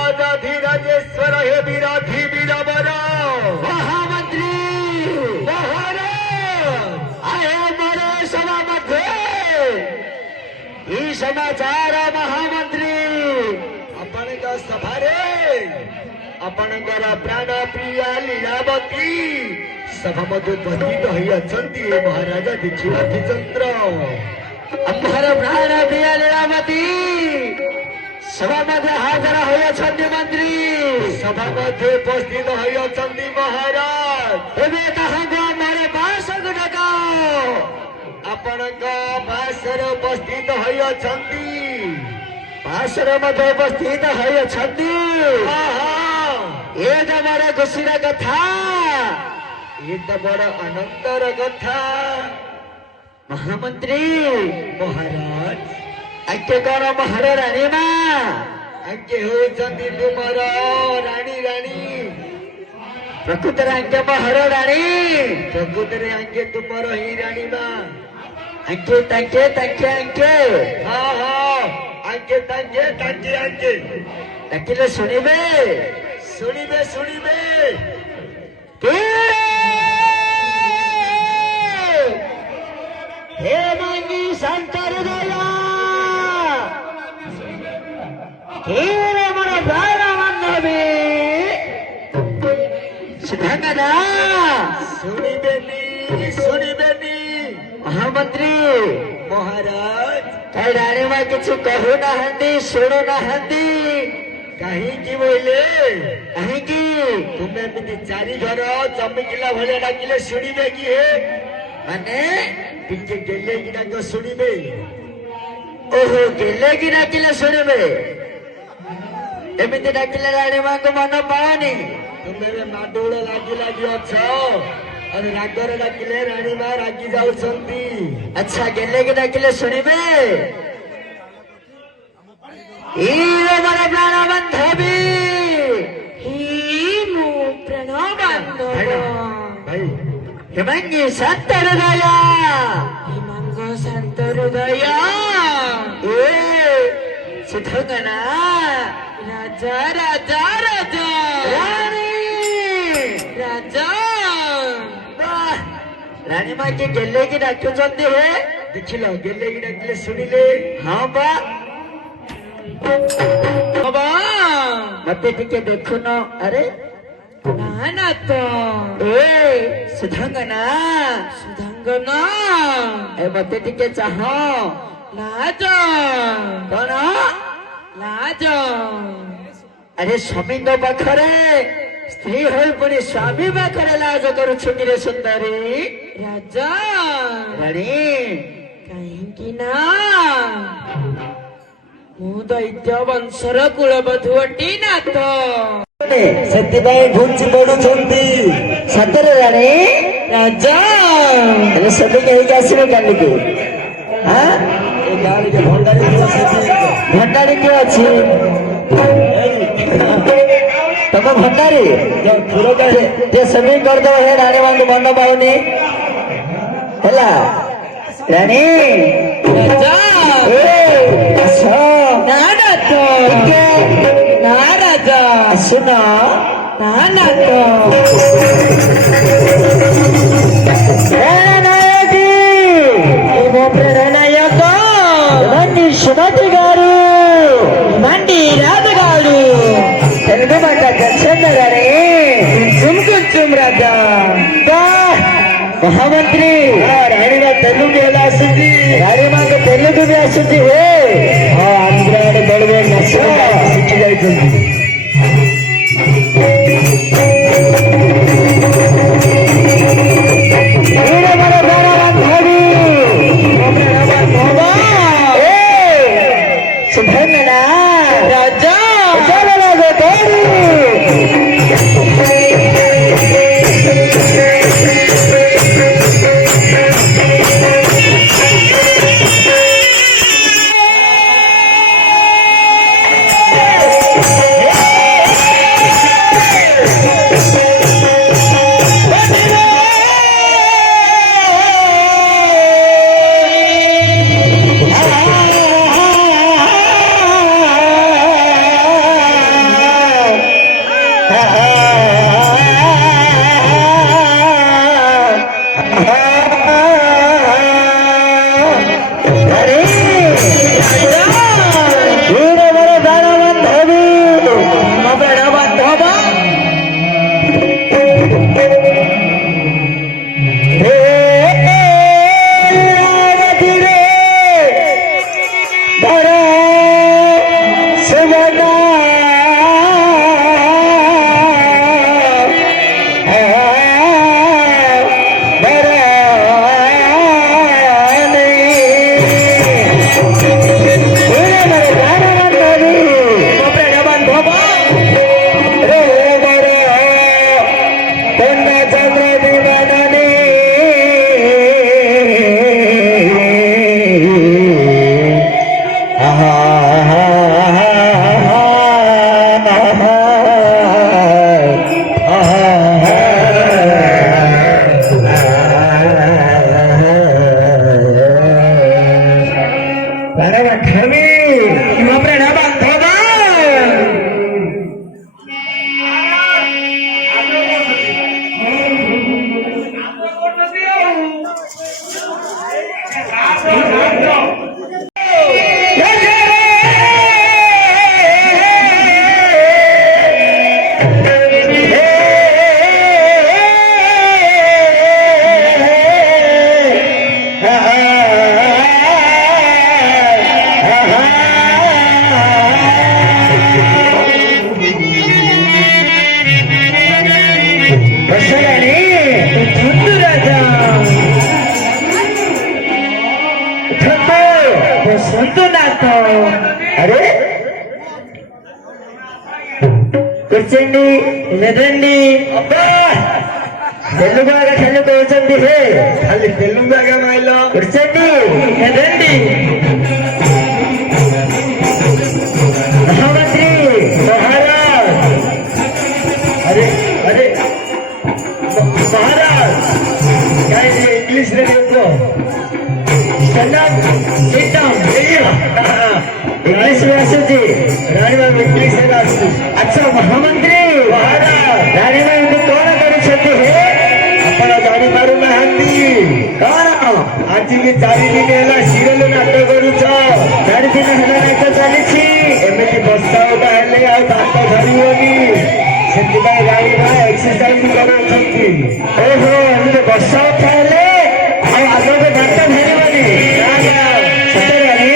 महाराजाधिराजेश्वर हे विराधी वीरवर महामंत्री महाराज आहे बरे सभामध्ये ही समाचार महामंत्री ଆପଣଙ୍କ ସଭାରେ ଆପଣଙ୍କର ପ୍ରାଣ ପ୍ରିୟ ଲୀଳାବତୀ ସଭା ମଧ୍ୟ ଗଠିତ ହୋଇଅଛନ୍ତି ମହାରାଜା ଦୀକ୍ଷିତାଧିଚନ୍ଦ୍ର ଆମର ପ୍ରାଣ ପ୍ରିୟ ଲୀଳାବତୀ ସଭା ମଧ୍ୟ ହାଜର ହୋଇଅଛନ୍ତି ମନ୍ତ୍ରୀ ସଭା ମଧ୍ୟ ଉପସ୍ଥିତ ହୋଇଅଛନ୍ତି ମହାରାଜ ଏବେ ତାହାଙ୍କୁ ଆମର ବାସକୁ ଡାକ ଆପଣଙ୍କ ବାସରେ ଉପସ୍ଥିତ ହୋଇଅଛନ୍ତି ବାସରେ ମଧ୍ୟ ଉପସ୍ଥିତ ହୋଇଅଛନ୍ତି ଏ ତ ବଡ଼ ଖୁସିର କଥା ଏ ତ ବଡ଼ ଆନନ୍ଦର କଥା ମହାମନ୍ତ୍ରୀ ମହାରାଜ ଆଜ୍ଞା କଣ ମହାରାଣୀ ମା ଆଜ୍ଞା ହେଉଛନ୍ତି ତୁମର ରାଣୀ ରାଣୀ ପ୍ରକୃତରେ ଆଜ୍ଞା ମହାରାଣୀ ପ୍ରକୃତରେ ଆଜ୍ଞା ତୁମର ହିଁ ରାଣୀ ମା ଆଜ୍ଞା ତାଙ୍କେ ତାଙ୍କେ ଆଜ୍ଞା ହଁ ହଁ ଆଜ୍ଞା ତାଙ୍କେ ତାଙ୍କେ ଆଜ୍ଞା ଡାକିଲେ ଶୁଣିବେ ଶୁଣିବେ ଶୁଣିବେ हे मांगी शांत हृदय हे रे मन प्राण बांधवी सुधांगना ଶୁଣିବେନି ଶୁଣିବେନି महामंत्री ମହାରାଜ ରାଣୀ ମା କିଛି କହୁନାହାନ୍ତି ଶୁଣୁନାହାନ୍ତି କାହିଁକି ବୋଇଲେ କାହିଁକି ତୁମେ ଏମିତି ଚାରି ଘର ଚମକିଲା ଭଳିଆ ଡାକିଲେ ଶୁଣିବେ କି ହେ ମାନେ ଟିକେ ଗେଲେଇକି ଡାକ ଶୁଣିବେ ଓହୋ ଗେଲେକି ଡାକିଲେ ଶୁଣିବେ ଏମିତି ଡାକିଲେ ରାଣୀ ମାଙ୍କୁ ମନ ପାଉନି ତୁମେ ଏବେ ମାଡୋଳ ଲାଗି ଲାଗି ଅଛ ଆଉ ରାଗରେ ଡାକିଲେ ରାଣୀ ମା ରାଗି ଯାଉଛନ୍ତି ଆଚ୍ଛା ଗେଲେକି ଡାକିଲେ ଶୁଣିବେ ମୋର ପ୍ରାଣ ବାନ୍ଧବୀ ମୁଁ ପ୍ରାଣ ବାନ୍ଧବ ଭାଇ ହିମାଙ୍ଗୀ ଶାନ୍ତ ହୃଦୟ ହିମାଙ୍ଗ ଶାନ୍ତ ହୃଦୟ ଏ ସୁଧଙ୍ଗନା ରାଜା ରାଜା ରାଜା ରାଣୀ ରାଜା ରାଣୀ ମା କି ଗେଲେକି ଡାକୁଛନ୍ତି ହେ ଦେଖିଲ ଗେଲେଇକି ଡାକିଲେ ଶୁଣିଲେ ହଁ ବା ମତେ ଟିକେ ଦେଖୁନ ଆରେ ନା ତ ଏ ସୁଧାଙ୍ଗନା ସୁଧାଙ୍ଗନା ଏ ମତେ ଟିକେ ଚାହ ଲାଜ କଣ ଲାଜ ଆରେ ସ୍ୱାମୀଙ୍କ ପାଖରେ ସ୍ତ୍ରୀ ହୋଇ ପୁଣି ସ୍ୱାମୀ ପାଖରେ ଲାଜ କରୁଛୁ କିରେ ସୁନ୍ଦରୀ ରାଜା ରାଣୀ କାହିଁକି ନା ମୁଁ ଦୈତ୍ୟ ବଂଶର କୁଳବଧୂ ଅଟି ନା ତ ସେଥିପାଇଁ ଘୁଞ୍ଚି ପଡୁଛନ୍ତି ସତରେ ରାଣୀ ରାଜା ହେଲେ ସେଠିକି ହେଇକି ଆସିବେ କାଲିକୁ ଏ ଗାଁରେ ଭଣ୍ଡାରୀ ଭଣ୍ଡାରୀ କିଏ ଅଛି ତମ ଭଣ୍ଡାରୀ ଯେ ସେମିତି କରିଦବ ହେ ରାଣୀ ମାନଙ୍କୁ ମନ ପାଉନି ହେଲା ରାଣୀ ରାଜା ଶୁଣ నాయక ఇవన్నీ సుమతి గారు ఇవన్నీ రాజు గారు తెలుగు మాట తెలిసింది గారి కొంచెం రాజా మహామంత్రి రాణిగా తెలుగు ఎలా వస్తుంది రాణి మాకు తెలుగు వస్తుంది ఆంధ్రాడు బడుగు నచ్చింది సుధర్మనా రాజా Yeah. అరే కూర్చోండి లేదండి అబ్బా తెల్లు బాగా కళ్ళు కూర్చోండి హే ಅಲ್ಲಿ ತೆಲ್ಲುಂಬಾಗ ಮಾಯಿಲ್ಲ కూర్చోండి లేదండి మహామంత్రి మహారాజ్ अरे अरे महाराज क्या है ये इंग्लिश में देखो stand up, sit down. English में असो जी रानी बाबू इंग्लिश में रास्ते अच्छा महामंत्री महाराज रानी में उनको कौन करू सकते हैं अपना जानी मारू ना हंदी कौन आज की 4 दिन ହେଲା ସିରିୟଲ ନାଟକ କରୁଛ 4 दिन ହେଲା ନାଚ ଚାଲିଛି ଏମିତି ବର୍ଷା ଓଦା ହେଲେ ଆଉ ଦାନ୍ତ ଧରିବନି ସେଥିପାଇଁ ରାଣୀ ମା ଏକ୍ସରସାଇଜ କରୁଛନ୍ତି ଓହୋ ଏମିତି ବର୍ଷା ଉଠାଇଲେ ଆଉ ଆଗକୁ ଦାନ୍ତ ଧରିବନି ସତରେ ରାଣୀ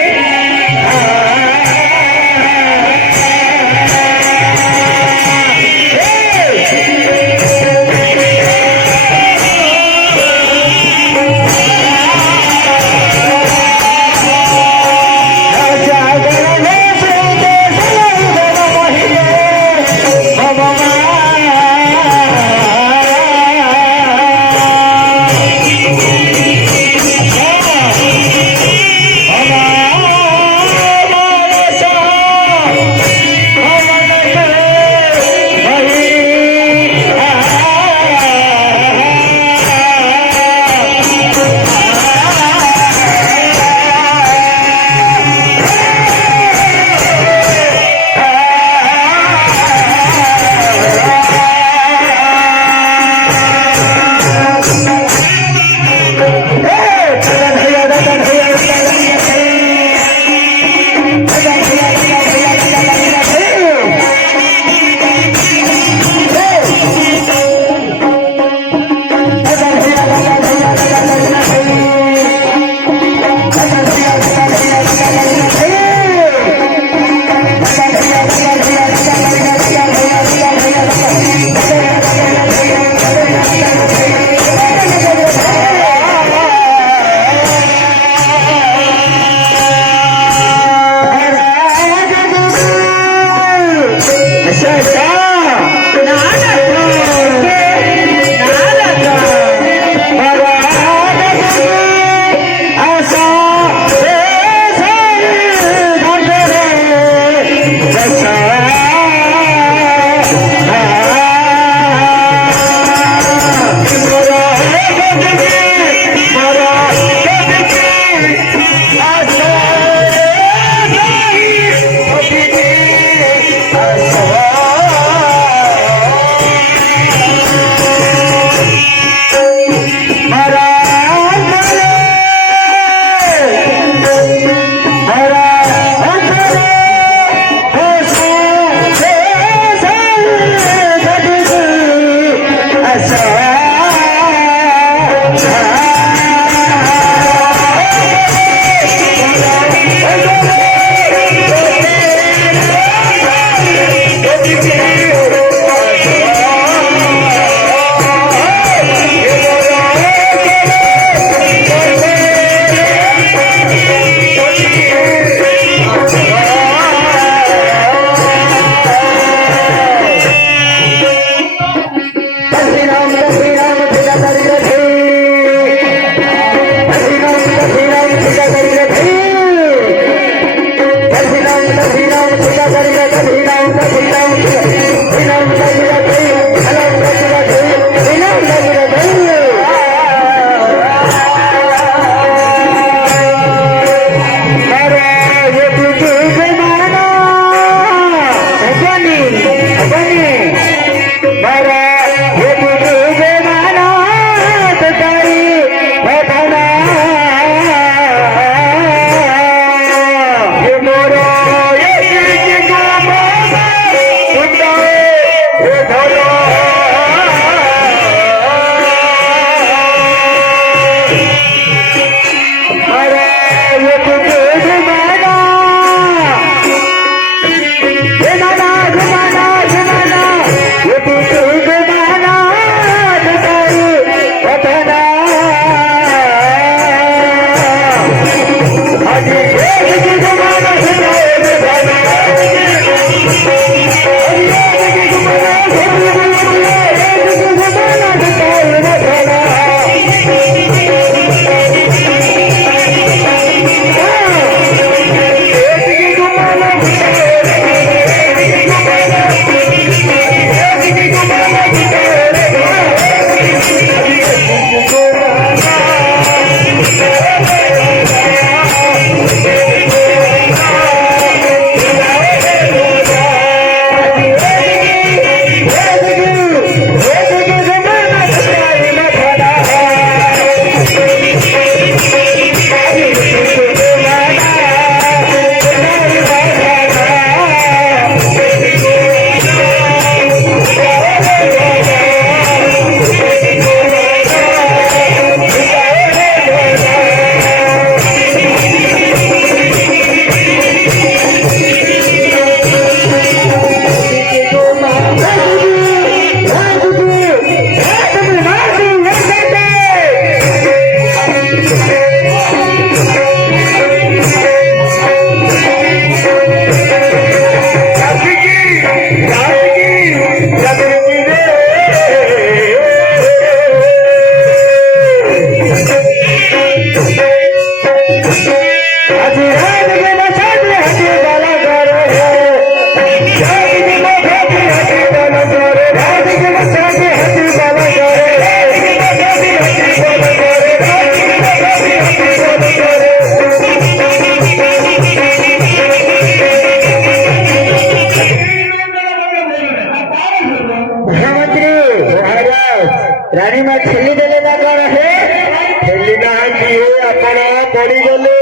ପଡିଗଲି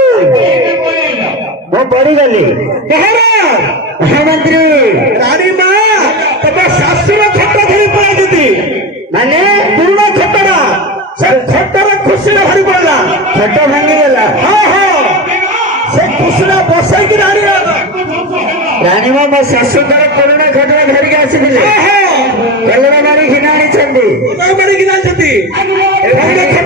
ମୁଁ ପଡିଗଲି ମହାମନ୍ତ୍ରୀ ରାଣୀ ମା ତମ ଶାଶୁର ଖଟ ଧରି ପଳାଇଛନ୍ତି ମାନେ ପୁରୁଣା ଖଟଟା ସେ ଖଟର ଖୁସିରେ ଭାରି ପଡିଲା ଖଟ ଭାଙ୍ଗିଗଲା ହଁ ହଁ ସେ ଖୁସିରେ ବସେଇକି ରାଣୀ ରାଣୀମା ମୋ ଶାଶୁଙ୍କର ପୁରୁଣା ଖଟରେ ଧରିକି ଆସିଥିଲେ କଲରା ମାରି ଘିନା ଆଣିଛନ୍ତି ମାରିକି ଯାଇଛନ୍ତି